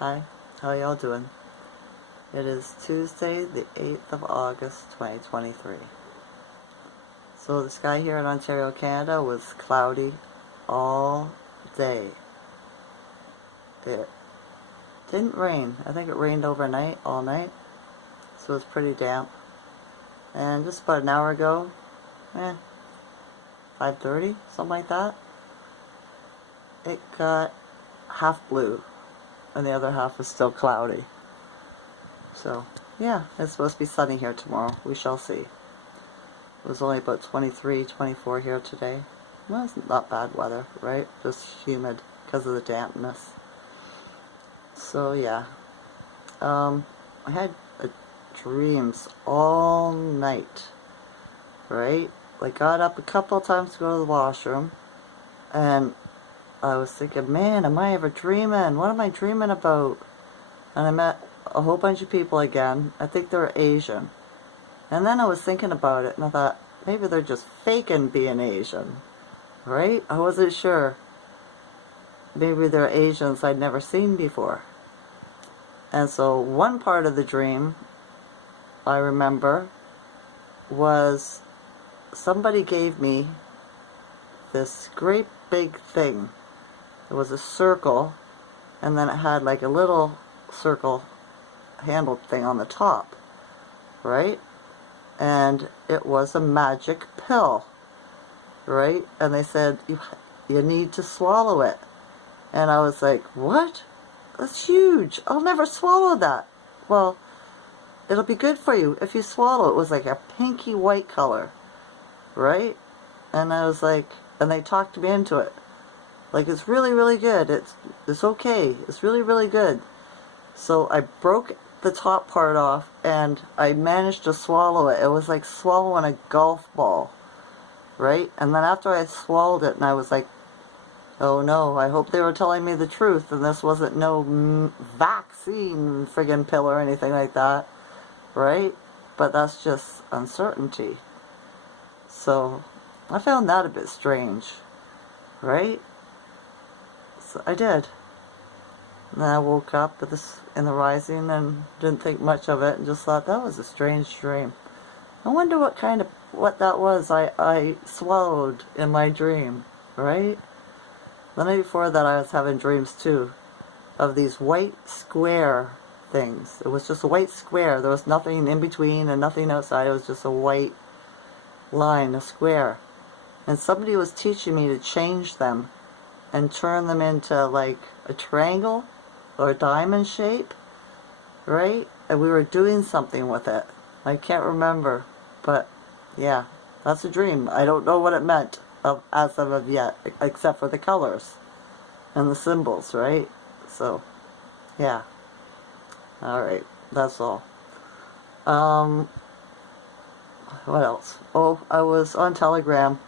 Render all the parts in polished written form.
Hi, how y'all doing? It is Tuesday, the 8th of August, 2023. So the sky here in Ontario, Canada was cloudy all day. It didn't rain. I think it rained overnight, all night. So it's pretty damp. And just about an hour ago, 5:30, something like that, it got half blue and the other half was still cloudy. So, yeah, it's supposed to be sunny here tomorrow. We shall see. It was only about 23, 24 here today. Well, it's not bad weather, right? Just humid because of the dampness. So, yeah. I had dreams all night, right? I got up a couple of times to go to the washroom, and I was thinking, man, am I ever dreaming? What am I dreaming about? And I met a whole bunch of people again. I think they're Asian. And then I was thinking about it, and I thought, maybe they're just faking being Asian, right? I wasn't sure. Maybe they're Asians I'd never seen before. And so one part of the dream I remember was somebody gave me this great big thing. It was a circle, and then it had like a little circle handled thing on the top, right? And it was a magic pill, right? And they said, you need to swallow it. And I was like, what? That's huge. I'll never swallow that. Well, it'll be good for you if you swallow it. It was like a pinky white color, right? And I was like, and they talked me into it. Like, it's really, really good. It's okay. It's really, really good. So I broke the top part off, and I managed to swallow it. It was like swallowing a golf ball, right? And then after I swallowed it, and I was like, oh no, I hope they were telling me the truth, and this wasn't no vaccine friggin' pill or anything like that, right? But that's just uncertainty. So I found that a bit strange, right? So I did. And then I woke up with this in the rising and didn't think much of it and just thought that was a strange dream. I wonder what that was I swallowed in my dream, right? The night before that I was having dreams too of these white square things. It was just a white square. There was nothing in between and nothing outside. It was just a white line, a square. And somebody was teaching me to change them and turn them into like a triangle or a diamond shape, right? And we were doing something with it. I can't remember, but yeah, that's a dream. I don't know what it meant as of yet, except for the colors and the symbols, right? So, yeah. Alright, that's all. What else? Oh, I was on Telegram,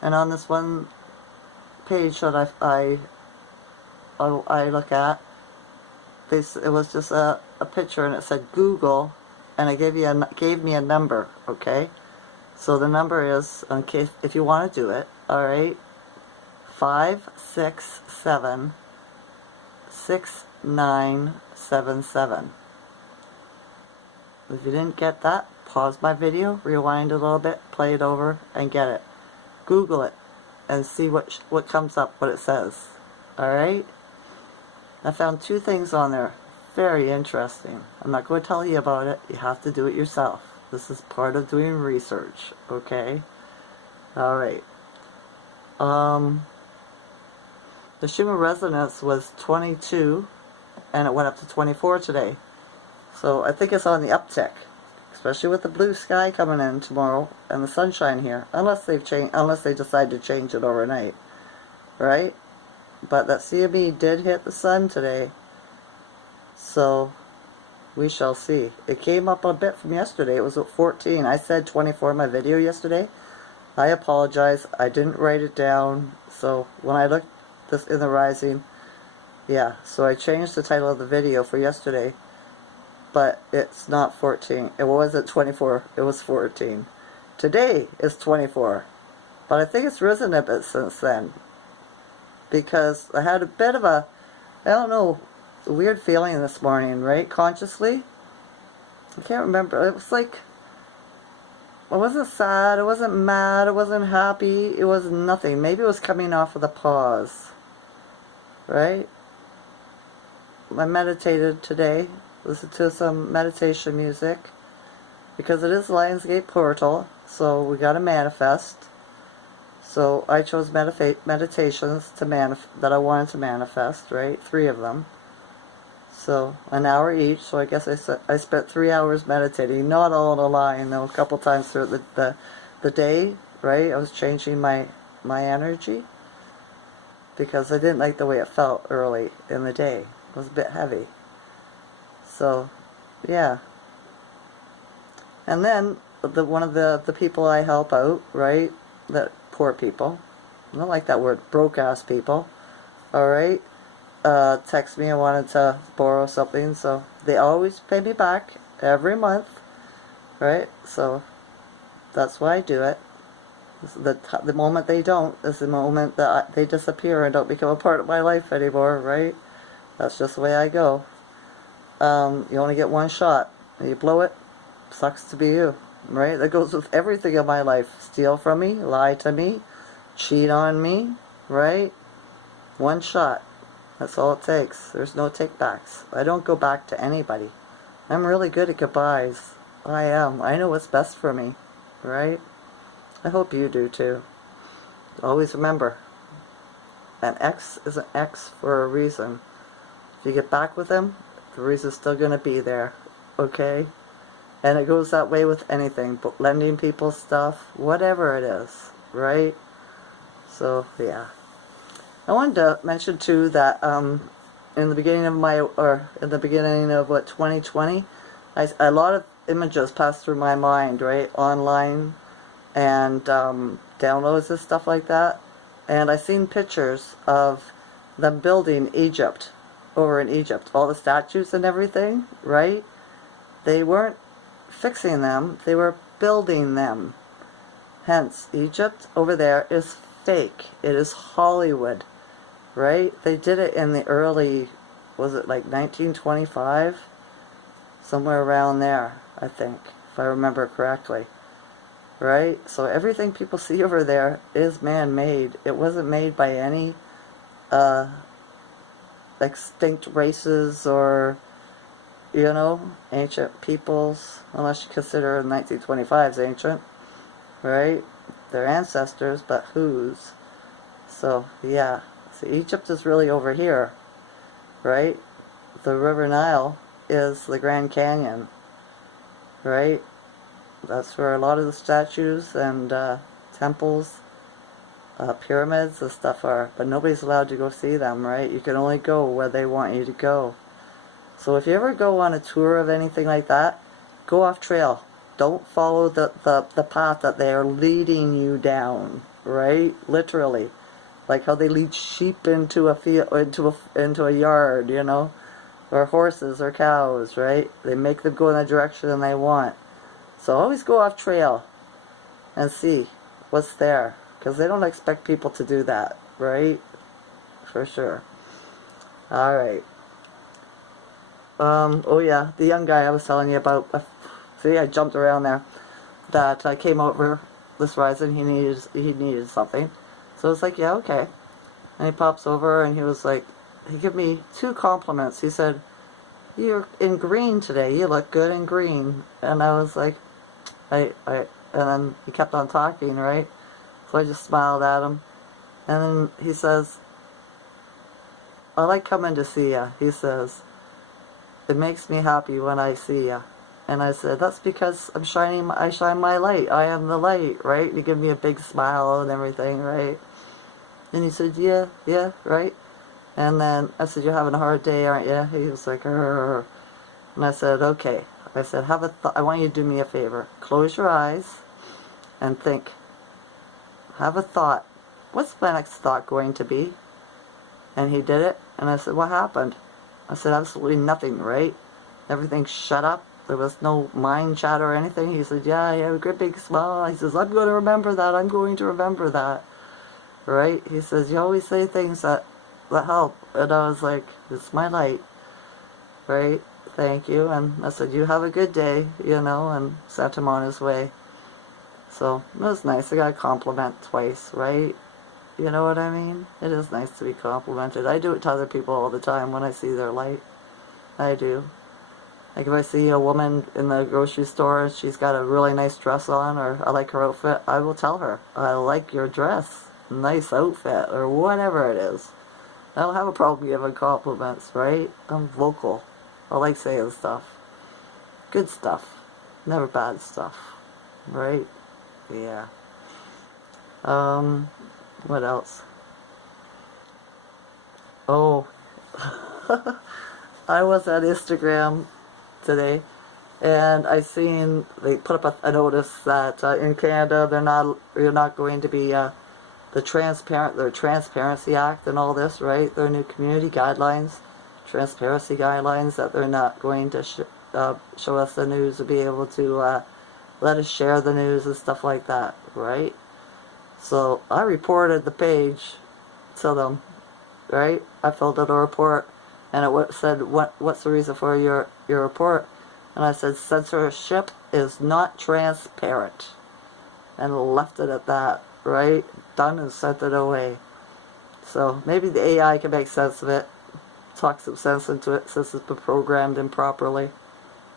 and on this one page that I look at, it was just a picture, and it said Google, and it gave me a number, okay? So the number is, in case if you want to do it, all right, 567-6977. If you didn't get that, pause my video, rewind a little bit, play it over, and get it. Google it and see what comes up, what it says. All right. I found two things on there. Very interesting. I'm not going to tell you about it. You have to do it yourself. This is part of doing research, okay? Alright. The Schumann resonance was 22, and it went up to 24 today. So I think it's on the uptick, especially with the blue sky coming in tomorrow and the sunshine here, unless they decide to change it overnight, right? But that CME did hit the sun today, so we shall see. It came up a bit from yesterday. It was at 14. I said 24 in my video yesterday. I apologize. I didn't write it down. So when I looked this in the rising, yeah. So I changed the title of the video for yesterday, but it's not 14. It wasn't 24. It was 14. Today is 24, but I think it's risen a bit since then, because I had a bit of a, I don't know a weird feeling this morning, right? Consciously. I can't remember. It was like, I wasn't sad, I wasn't mad, I wasn't happy, it was nothing. Maybe it was coming off of the pause, right? I meditated today, listened to some meditation music, because it is Lionsgate Portal, so we gotta manifest. So I chose meditations that I wanted to manifest, right? 3 of them. So an hour each. So I guess I spent 3 hours meditating, not all in a line. There were a couple times through the day, right? I was changing my energy because I didn't like the way it felt early in the day. It was a bit heavy. So yeah. And then one of the people I help out, right? That poor people. I don't like that word, broke ass people. Alright. Text me and wanted to borrow something, so they always pay me back every month, right? So that's why I do it. The moment they don't is the moment that they disappear and don't become a part of my life anymore, right? That's just the way I go. You only get one shot. You blow it, sucks to be you, right? That goes with everything in my life. Steal from me, lie to me, cheat on me, right? One shot. That's all it takes. There's no take-backs. I don't go back to anybody. I'm really good at goodbyes. I am. I know what's best for me, right? I hope you do too. Always remember, an ex is an ex for a reason. If you get back with them, the reason's still going to be there, okay? And it goes that way with anything, but lending people stuff, whatever it is, right? So, yeah. I wanted to mention too that in the beginning of 2020, a lot of images passed through my mind, right, online, and downloads and stuff like that, and I seen pictures of them building Egypt, over in Egypt, all the statues and everything, right? They weren't fixing them, they were building them. Hence, Egypt over there is fake. It is Hollywood. Right? They did it in the early, was it like 1925? Somewhere around there, I think, if I remember correctly. Right? So everything people see over there is man-made. It wasn't made by any extinct races or, you know, ancient peoples, unless you consider 1925's ancient. Right? Their ancestors, but whose? So, yeah. Egypt is really over here, right? The River Nile is the Grand Canyon, right? That's where a lot of the statues and temples, pyramids and stuff are, but nobody's allowed to go see them, right? You can only go where they want you to go. So if you ever go on a tour of anything like that, go off trail. Don't follow the path that they are leading you down, right? Literally. Like how they lead sheep into a field, into a yard, you know, or horses or cows, right? They make them go in the direction they want. So always go off trail and see what's there, because they don't expect people to do that, right? For sure. All right. Oh yeah, the young guy I was telling you about. See, I jumped around there. That came over this Verizon. He needed something. So it's like, yeah, okay. And he pops over and he was like, he gave me 2 compliments. He said, "You're in green today. You look good in green." And I was like, and then he kept on talking, right? So I just smiled at him. And then he says, "I like coming to see ya." He says, "It makes me happy when I see ya." And I said, "That's because I shine my light. I am the light," right? And he gave me a big smile and everything, right? And he said, yeah, right? And then I said, "You're having a hard day, aren't you?" He was like, "Rrr." And I said, "Okay." I said, I want you to do me a favor. Close your eyes and think. Have a thought. What's my next thought going to be? And he did it. And I said, "What happened?" I said, "Absolutely nothing, right? Everything shut up. There was no mind chatter or anything." He said, "Yeah, a great big smile." He says, "I'm going to remember that. I'm going to remember that." Right? He says, "You always say things that help." And I was like, "It's my light." right? Thank you. And I said, you have a good day, you know, and sent him on his way. So it was nice. I got a compliment twice, right? You know what I mean? It is nice to be complimented. I do it to other people all the time when I see their light. I do. Like if I see a woman in the grocery store and she's got a really nice dress on, or I like her outfit, I will tell her, I like your dress, nice outfit, or whatever it is. I don't have a problem giving compliments, right? I'm vocal. I like saying stuff. Good stuff. Never bad stuff. Right? Yeah. What else? Oh. I was at Instagram today, and I seen they put up a notice that in Canada you're not going to be their Transparency Act and all this, right? Their new community guidelines, transparency guidelines, that they're not going to show us the news or be able to let us share the news and stuff like that, right? So I reported the page to them, right? I filled out a report, and it said, what's the reason for your report? And I said, censorship is not transparent, and left it at that, right? Done, and sent it away. So maybe the AI can make sense of it, talk some sense into it, since it's been programmed improperly.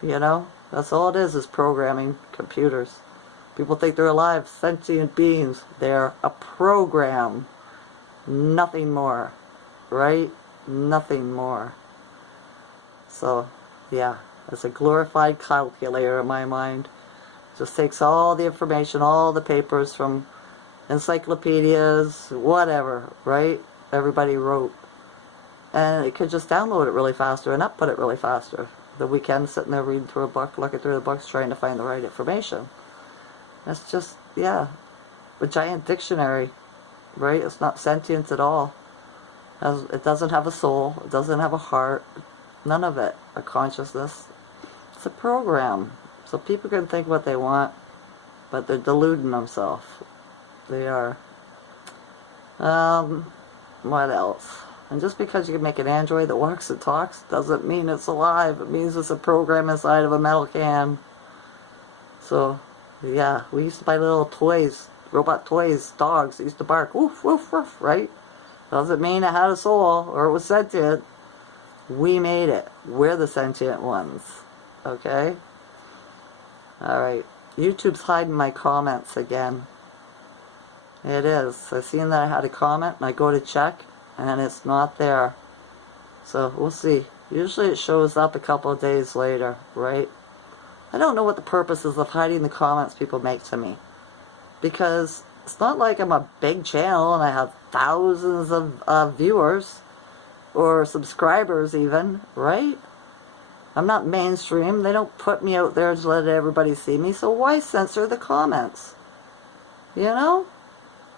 You know, that's all it is programming computers. People think they're alive, sentient beings. They're a program, nothing more, right? Nothing more. So yeah, it's a glorified calculator in my mind. Just takes all the information, all the papers from encyclopedias, whatever, right? Everybody wrote. And it could just download it really faster and upload it really faster. The weekend sitting there reading through a book, looking through the books, trying to find the right information. It's just, yeah, a giant dictionary, right? It's not sentient at all. It doesn't have a soul. It doesn't have a heart. None of it. A consciousness. It's a program. So people can think what they want, but they're deluding themselves. They are. What else? And just because you can make an android that walks and talks doesn't mean it's alive. It means it's a program inside of a metal can. So, yeah, we used to buy little toys, robot toys, dogs that used to bark, woof, woof, woof, right? Doesn't mean it had a soul or it was sentient. We made it. We're the sentient ones. Okay? Alright. YouTube's hiding my comments again. It is. I seen that I had a comment and I go to check and it's not there. So we'll see. Usually it shows up a couple of days later, right? I don't know what the purpose is of hiding the comments people make to me. Because it's not like I'm a big channel and I have thousands of viewers or subscribers even, right? I'm not mainstream. They don't put me out there to let everybody see me. So why censor the comments? You know?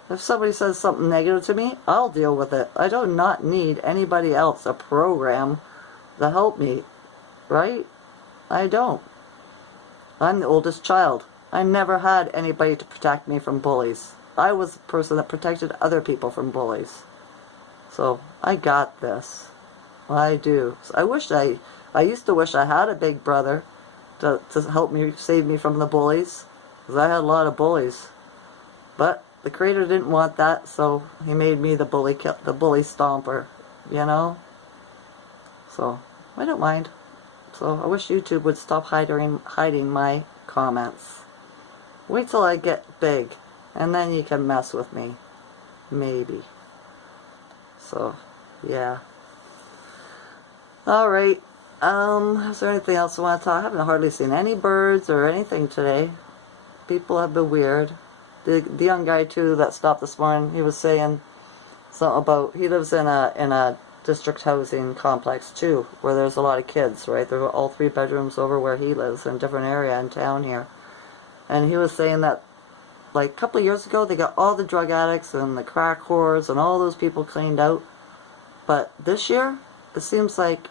If somebody says something negative to me, I'll deal with it. I do not need anybody else, a program, to help me, right? I don't. I'm the oldest child. I never had anybody to protect me from bullies. I was the person that protected other people from bullies. So, I got this. I do. I used to wish I had a big brother to help me, save me from the bullies. Because I had a lot of bullies. But the Creator didn't want that, so He made me the bully stomper, you know? So, I don't mind. So, I wish YouTube would stop hiding my comments. Wait till I get big, and then you can mess with me. Maybe. So, yeah. Alright, is there anything else I want to talk? I haven't hardly seen any birds or anything today. People have been weird. The young guy too that stopped this morning, he was saying something about, he lives in a district housing complex too, where there's a lot of kids, right? There were all 3 bedrooms over where he lives in a different area in town here. And he was saying that, like, a couple of years ago, they got all the drug addicts and the crack whores and all those people cleaned out. But this year, it seems like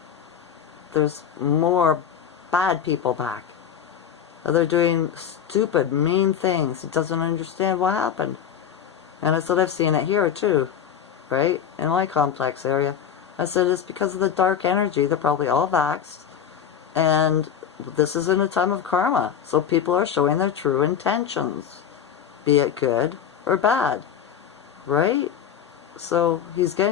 there's more bad people back. They're doing stupid, mean things. He doesn't understand what happened. And I said, I've seen it here too, right? In my complex area. I said, it's because of the dark energy. They're probably all vaxxed. And this is in a time of karma. So people are showing their true intentions, be it good or bad, right? So he's getting